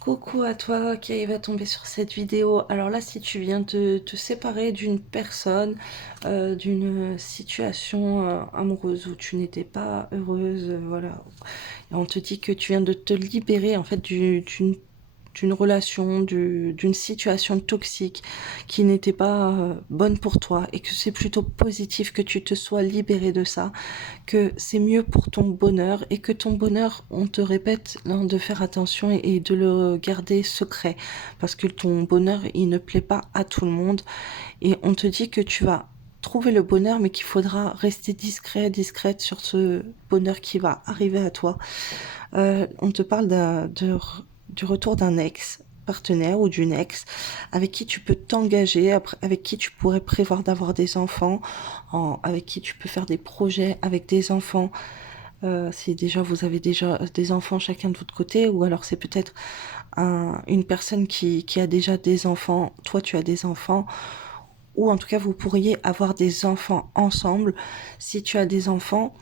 Coucou à toi qui va tomber sur cette vidéo. Alors là, si tu viens de te séparer d'une personne, d'une situation amoureuse où tu n'étais pas heureuse, voilà, et on te dit que tu viens de te libérer en fait d'une relation, d'une situation toxique qui n'était pas bonne pour toi et que c'est plutôt positif que tu te sois libéré de ça, que c'est mieux pour ton bonheur et que ton bonheur, on te répète hein, de faire attention et de le garder secret parce que ton bonheur, il ne plaît pas à tout le monde et on te dit que tu vas trouver le bonheur mais qu'il faudra rester discrète sur ce bonheur qui va arriver à toi. On te parle du retour d'un ex partenaire ou d'une ex avec qui tu peux t'engager, avec qui tu pourrais prévoir d'avoir des enfants, avec qui tu peux faire des projets avec des enfants. Si déjà vous avez déjà des enfants chacun de votre côté, ou alors c'est peut-être une personne qui a déjà des enfants, toi tu as des enfants, ou en tout cas vous pourriez avoir des enfants ensemble. Si tu as des enfants,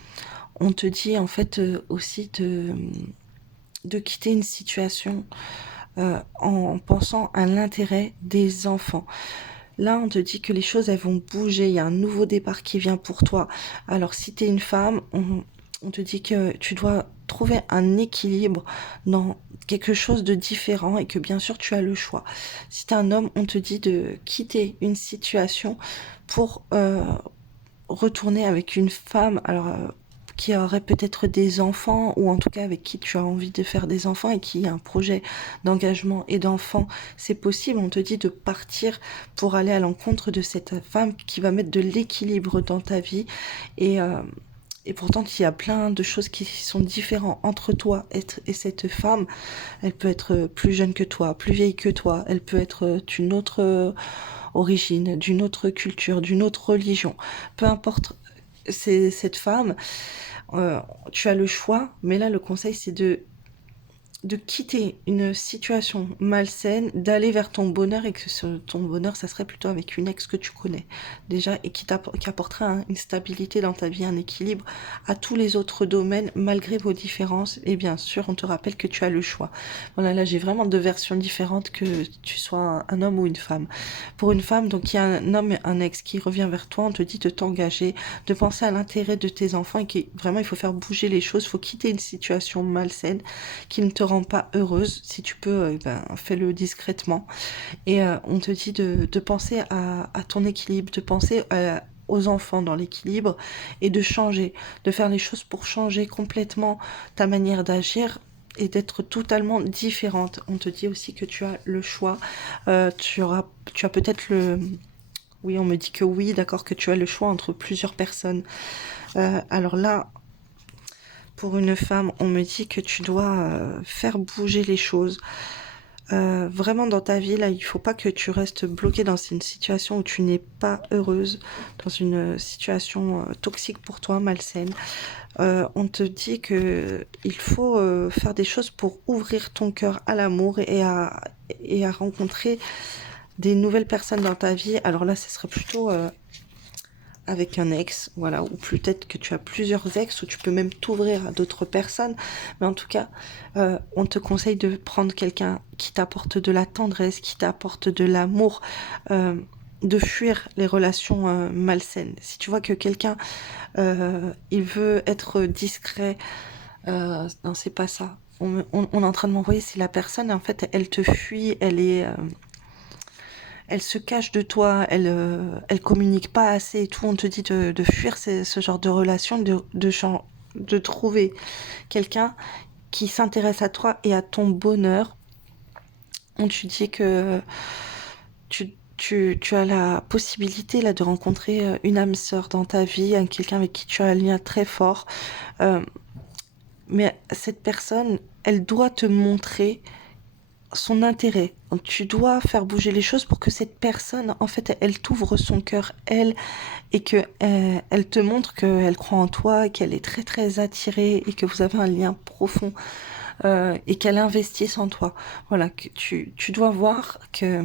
on te dit en fait aussi de quitter une situation en pensant à l'intérêt des enfants. Là, on te dit que les choses, elles vont bouger. Il y a un nouveau départ qui vient pour toi. Alors, si tu es une femme, on te dit que tu dois trouver un équilibre dans quelque chose de différent et que bien sûr, tu as le choix. Si tu es un homme, on te dit de quitter une situation pour retourner avec une femme. Alors, qui aurait peut-être des enfants ou en tout cas avec qui tu as envie de faire des enfants et qui a un projet d'engagement et d'enfants, c'est possible. On te dit de partir pour aller à l'encontre de cette femme qui va mettre de l'équilibre dans ta vie et et pourtant, il y a plein de choses qui sont différentes entre toi et cette femme. Elle peut être plus jeune que toi, plus vieille que toi. Elle peut être d'une autre origine, d'une autre culture, d'une autre religion. Peu importe, c'est cette femme. Euh, Tu as le choix, mais là, le conseil, c'est de quitter une situation malsaine, d'aller vers ton bonheur et que ton bonheur, ça serait plutôt avec une ex que tu connais déjà et qui apportera une stabilité dans ta vie, un équilibre à tous les autres domaines malgré vos différences. Et bien sûr, on te rappelle que tu as le choix. Voilà, là, j'ai vraiment deux versions différentes que tu sois un homme ou une femme. Pour une femme, donc il y a un homme et un ex qui revient vers toi, on te dit de t'engager, de penser à l'intérêt de tes enfants et que vraiment il faut faire bouger les choses, il faut quitter une situation malsaine qui ne te rend pas heureuse. Si tu peux, fais-le discrètement. Et on te dit de penser à ton équilibre, de penser aux enfants dans l'équilibre et de changer, de faire les choses pour changer complètement ta manière d'agir et d'être totalement différente. On te dit aussi que tu as le choix. Tu as peut-être le... Oui, on me dit que oui, d'accord, que tu as le choix entre plusieurs personnes. Alors là, pour une femme, on me dit que tu dois faire bouger les choses. Vraiment dans ta vie, là, il faut pas que tu restes bloqué dans une situation où tu n'es pas heureuse, dans une situation toxique pour toi, malsaine. On te dit que il faut faire des choses pour ouvrir ton cœur à l'amour et à rencontrer des nouvelles personnes dans ta vie. Alors là, ce serait plutôt avec un ex, voilà, ou peut-être que tu as plusieurs ex, ou tu peux même t'ouvrir à d'autres personnes, mais en tout cas, on te conseille de prendre quelqu'un qui t'apporte de la tendresse, qui t'apporte de l'amour, de fuir les relations malsaines. Si tu vois que quelqu'un, il veut être discret, non, c'est pas ça. On est en train de m'envoyer, c'est la personne, en fait, elle te fuit, elle se cache de toi, elle communique pas assez et tout. On te dit de fuir ce genre de relation, de trouver quelqu'un qui s'intéresse à toi et à ton bonheur. On te dit que tu as la possibilité là de rencontrer une âme sœur dans ta vie, quelqu'un avec qui tu as un lien très fort. Euh, mais cette personne, elle doit te montrer son intérêt. Donc, tu dois faire bouger les choses pour que cette personne, en fait, elle t'ouvre son cœur, elle, et que elle te montre qu'elle croit en toi, qu'elle est très très attirée et que vous avez un lien profond et qu'elle investisse en toi. Voilà, que tu dois voir que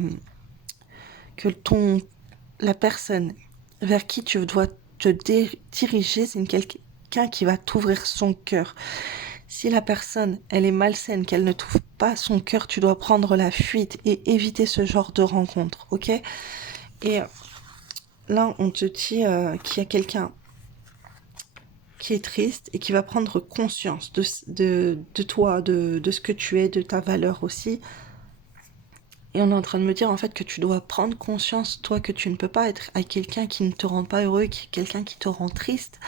la personne vers qui tu dois te diriger, c'est quelqu'un qui va t'ouvrir son cœur. Si la personne, elle est malsaine, qu'elle ne trouve pas son cœur, tu dois prendre la fuite et éviter ce genre de rencontre, ok? Et là, on te dit qu'il y a quelqu'un qui est triste et qui va prendre conscience de toi, de ce que tu es, de ta valeur aussi. Et on est en train de me dire en fait que tu dois prendre conscience, toi, que tu ne peux pas être avec quelqu'un qui ne te rend pas heureux, quelqu'un qui te rend triste.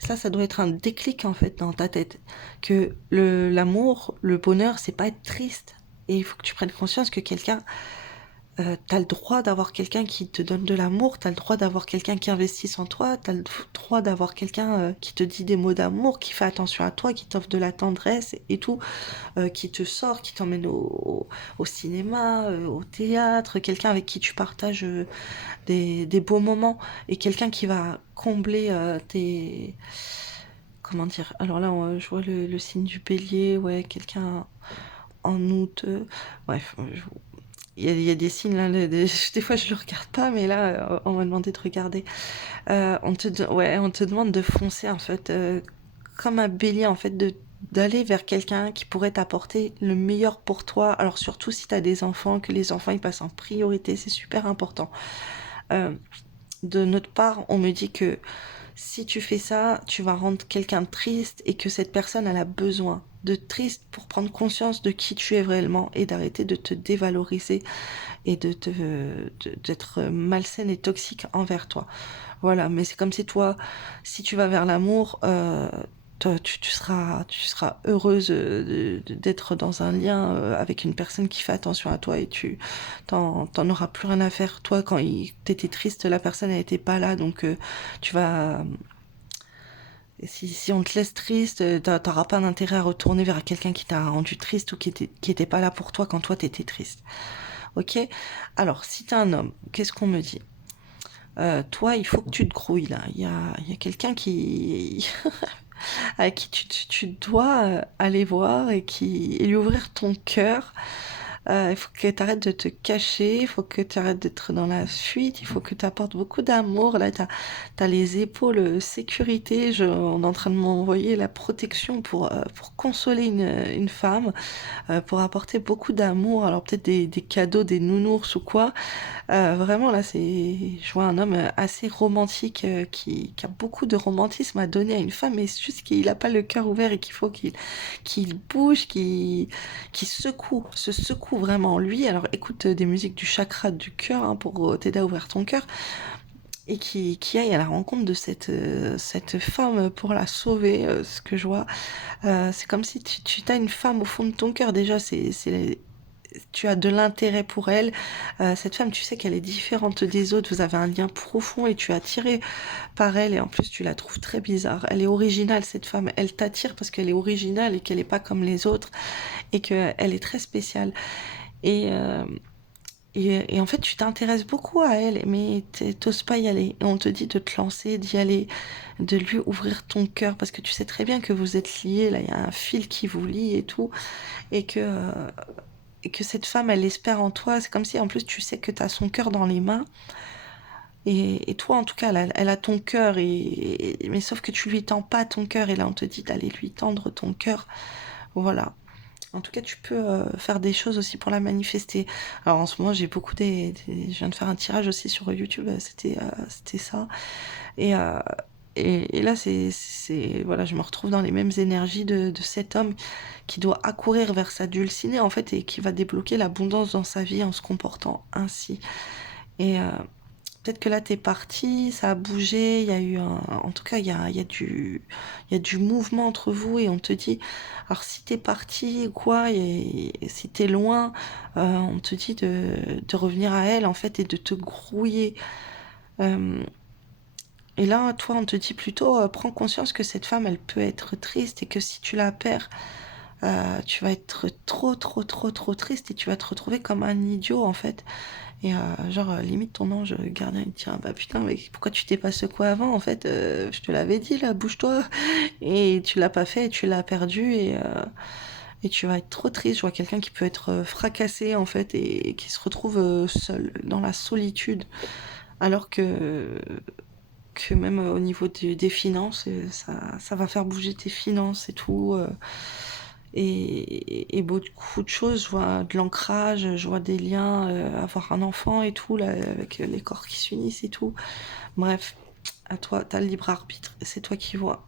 Ça doit être un déclic en fait dans ta tête. Que l'amour, le bonheur, c'est pas être triste. Et il faut que tu prennes conscience que quelqu'un t'as le droit d'avoir quelqu'un qui te donne de l'amour, t'as le droit d'avoir quelqu'un qui investisse en toi, t'as le droit d'avoir quelqu'un qui te dit des mots d'amour, qui fait attention à toi, qui t'offre de la tendresse et tout, qui te sort, qui t'emmène au cinéma, au théâtre, quelqu'un avec qui tu partages des beaux moments et quelqu'un qui va combler tes... Comment dire? Alors là, je vois le signe du bélier, ouais, quelqu'un en août. Bref, il y a des signes là, des fois je le regarde pas, mais là on m'a demandé de regarder. On te demande de foncer en fait, comme un bélier en fait, d'aller vers quelqu'un qui pourrait t'apporter le meilleur pour toi. Alors surtout si tu as des enfants, que les enfants ils passent en priorité, c'est super important. Euh, de notre part, on me dit que si tu fais ça, tu vas rendre quelqu'un triste et que cette personne elle a besoin de triste pour prendre conscience de qui tu es réellement et d'arrêter de te dévaloriser et d'être malsaine et toxique envers toi. Voilà, mais c'est comme si toi, si tu vas vers l'amour, tu seras heureuse d'être dans un lien avec une personne qui fait attention à toi et t'en auras plus rien à faire. Toi, quand t'étais triste, la personne elle était pas là, donc tu vas si on te laisse triste, t'auras pas d'intérêt à retourner vers quelqu'un qui t'a rendu triste ou qui était pas là pour toi quand toi t'étais triste. Ok? Alors, si t'es un homme, qu'est-ce qu'on me dit? Toi, il faut que tu te grouilles là. Il y a quelqu'un qui à qui tu dois aller voir et lui ouvrir ton cœur. Il faut que tu arrêtes de te cacher, il faut que tu arrêtes d'être dans la fuite, il faut que tu apportes beaucoup d'amour. Là, tu as les épaules sécurité. On est en train de m'envoyer la protection pour consoler une femme, pour apporter beaucoup d'amour. Alors peut-être des cadeaux, des nounours ou quoi. Vraiment, là, je vois un homme assez romantique qui a beaucoup de romantisme à donner à une femme, mais c'est juste qu'il n'a pas le cœur ouvert et qu'il faut qu'il bouge, qu'il se secoue vraiment en lui. Alors écoute des musiques du chakra du cœur hein, pour t'aider à ouvrir ton cœur et qui aille à la rencontre de cette femme pour la sauver, ce que je vois. C'est comme si tu as une femme au fond de ton cœur. Déjà, tu as de l'intérêt pour elle. Cette femme, tu sais qu'elle est différente des autres. Vous avez un lien profond et tu es attiré par elle. Et en plus, tu la trouves très bizarre. Elle est originale, cette femme. Elle t'attire parce qu'elle est originale et qu'elle n'est pas comme les autres et qu'elle est très spéciale. Et, euh, et en fait, tu t'intéresses beaucoup à elle, mais t'oses pas y aller. Et on te dit de te lancer, d'y aller, de lui ouvrir ton cœur parce que tu sais très bien que vous êtes liés. Là, il y a un fil qui vous lie et tout. Et que cette femme, elle espère en toi. C'est comme si, en plus, tu sais que tu as son cœur dans les mains. Et toi, en tout cas, elle a ton cœur. Mais sauf que tu lui tends pas ton cœur. Et là, on te dit d'aller lui tendre ton cœur. Voilà. En tout cas, tu peux faire des choses aussi pour la manifester. Alors, en ce moment, j'ai beaucoup je viens de faire un tirage aussi sur YouTube. C'était ça. Et, euh, et là, voilà, je me retrouve dans les mêmes énergies de cet homme qui doit accourir vers sa dulcinée, en fait, et qui va débloquer l'abondance dans sa vie en se comportant ainsi. Et peut-être que là, t'es parti, ça a bougé, il y a eu en tout cas, il y a du mouvement entre vous et on te dit, alors si t'es parti ou quoi, et si t'es loin, on te dit de revenir à elle, en fait, et de te grouiller. Euh, et là, toi, on te dit plutôt, prends conscience que cette femme, elle peut être triste et que si tu la perds, tu vas être trop, trop, trop, trop triste et tu vas te retrouver comme un idiot, en fait. Et genre, limite, ton ange gardien, il te dit, ah bah putain, mais pourquoi tu t'es pas secoué avant, en fait, je te l'avais dit, là, bouge-toi. Et tu l'as pas fait et tu l'as perdu et tu vas être trop triste. Je vois quelqu'un qui peut être fracassé, en fait, et qui se retrouve seul, dans la solitude. Alors que que même au niveau des finances, ça va faire bouger tes finances et tout. Et beaucoup de choses, je vois de l'ancrage, je vois des liens, avoir un enfant et tout, là, avec les corps qui s'unissent et tout. Bref, à toi, t'as le libre arbitre, c'est toi qui vois.